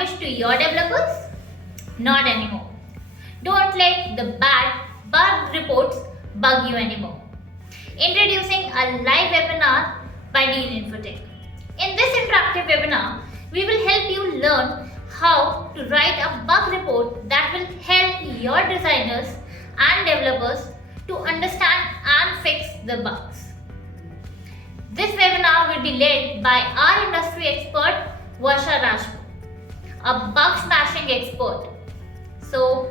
damage to your developers? Not anymore. Don't let the bad bug reports bug you anymore. Introducing a live webinar by Dean Infotech. In this interactive webinar, we will help you learn how to write a bug report that will help your designers and developers to understand and fix the bugs. This webinar will be led by our industry expert Versha Rajput, a bug smashing expert. So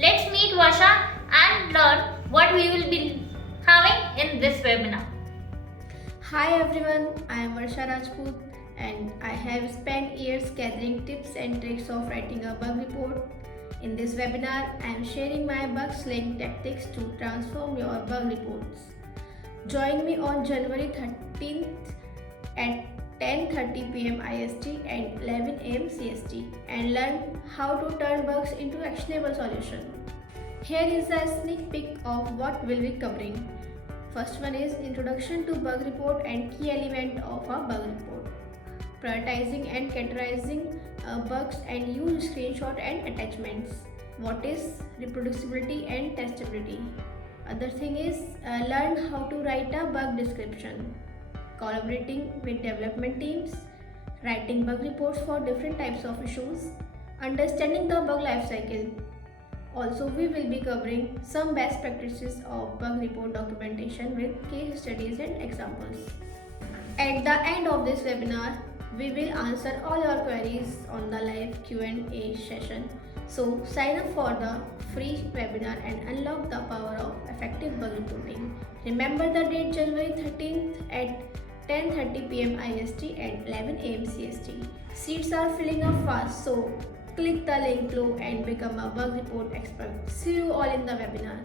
let's meet Versha and learn what we will be having in this webinar. Hi everyone, I am Versha Rajput and I have spent years gathering tips and tricks of writing a bug report. In this webinar, I am sharing my bug slaying tactics to transform your bug reports. Join me on January 13th at 10:30 p.m. IST and 11 AM CST and learn how to turn bugs into actionable solution. Here is a sneak peek of what we'll be covering. First one is introduction to bug report and key element of a bug report. Prioritizing and categorizing bugs and use screenshot and attachments. What is reproducibility and testability? Other thing is learn how to write a bug description. Collaborating with development teams. Writing bug reports for different types of issues. Understanding the bug lifecycle. Also, we will be covering some best practices of bug report documentation with case studies and examples. At the end of this webinar, we will answer all your queries on the live Q&A session. So sign up for the free webinar and unlock the power of effective bug reporting. Remember the date January 13th at 10:30 p.m. IST and 11 AM CST. Seats are filling up fast, so click the link below and become a bug report expert. See you all in the webinar.